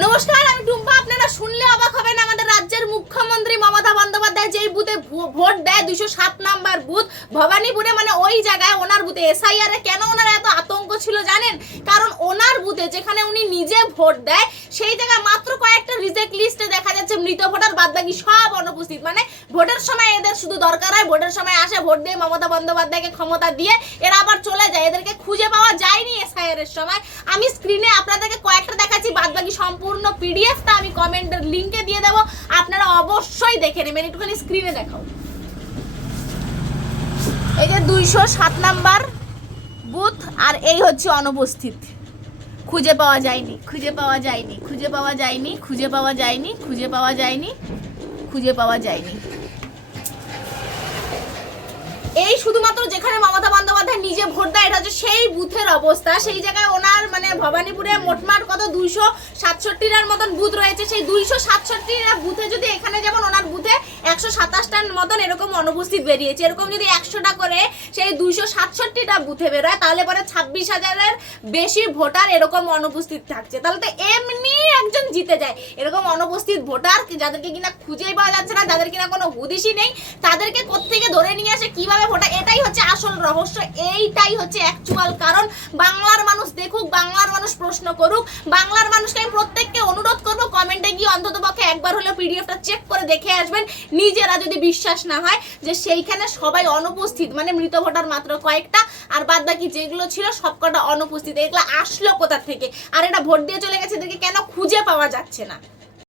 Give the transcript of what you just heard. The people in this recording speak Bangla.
নমস্কার, আমি টুম্পা। আপনারা শুনলে অবাক হবেন, আমাদের রাজ্যের মুখ্যমন্ত্রী মমতা বন্দ্যোপাধ্যায় যেই বুথে ভোট দেয় 207 নাম্বার বুথ ভবানীপুরে, মানে ওই জায়গায় ওনার বুথে এসআইআর এ কেন ওনার এত আতঙ্ক ছিল জানেন? কারণ ওনার বুথে যেখানে উনি নিজে ভোট দেয় সেই জায়গায় মাত্র কয়েকটা রিজেক্ট লিস্টে দেখা যাচ্ছে মৃত ভোটার, বাদ বাকি সব অনুপস্থিত। মানে ভোটের সময় এদের শুধু দরকার হয়, ভোটের সময় আসে, ভোট দিয়ে মমতা বন্দ্যোপাধ্যায়কে ক্ষমতা দিয়ে এরা আবার চলে যায়। এদেরকে খুঁজে পাওয়া যায়নি এসআইআর এর সময়। আমি স্ক্রিনে আপনাদেরকে কয়েকটা দেখাচ্ছি, বাদ বাকি সম্পূর্ণ পিডিএফটা আমি কমেন্টের লিংকে দিয়ে দেবো, আপনারা অবশ্যই দেখে নেবেন। একটুখানি স্ক্রিনে দেখাও। এই যে 207 নাম্বার বুথ, আর এই হচ্ছে অনুপস্থিত। খুঁজে পাওয়া যায়নি, খুঁজে পাওয়া যায়নি, খুঁজে পাওয়া যায়নি, খুঁজে পাওয়া যায়নি, খুঁজে পাওয়া যায়নি, খুঁজে পাওয়া যায়নি। এই শুধুমাত্র যেখানে মমতা বন্দ্যোপাধ্যায় নিজে ভোট দেয় এটা হচ্ছে সেই বুথের অবস্থা। সেই জায়গায় ওনার মানে ভবানীপুরে মোটমাট কত 267টার মতন বুথ রয়েছে। সেই 267টা বুথে যদি এখানে যেমন ওনার বুথে 127টার মতন এরকম অনুপস্থিত বেরিয়েছে, এরকম যদি 100টা করে সেই 267টা বুথে বেরোয় তাহলে পরে 26,000-এর বেশি ভোটার এরকম অনুপস্থিত থাকছে। তাহলে তো এমনি একজন জিতে যায়। এরকম অনুপস্থিত ভোটার যাদেরকে কিনা খুঁজেই পাওয়া যাচ্ছে না, যাদের কিনা কোনো হুদিশই নেই, তাদেরকে কোত্থেকে ধরে নিয়ে আসে, কিভাবে ভোটা, এটাই হচ্ছে আসল রহস্য। এইটাই হচ্ছে অ্যাকচুয়াল কারণ। বাংলার মানুষ দেখুক, বাংলার মানুষ প্রশ্ন করুক। বাংলার মানুষকে আমি প্রত্যেককে অনুরোধ করবো, কমেন্টে গিয়ে অন্তত পক্ষে একবার হলেও পিডিএফটা চেক করে দেখে আসবেন। নিজেরা যদি বিশ্বাস না হয় যে সেইখানে সবাই অনুপস্থিত, মানে মৃত ভোটার মাত্র কয়েকটা, আর বাদ বাকি যেগুলো ছিল সবকটা অনুপস্থিত। এগুলো আসলো কোথা থেকে? আর এটা ভোট দিয়ে চলে গেছে, এদেরকে কেন খুঁজে পাওয়া যাচ্ছে না?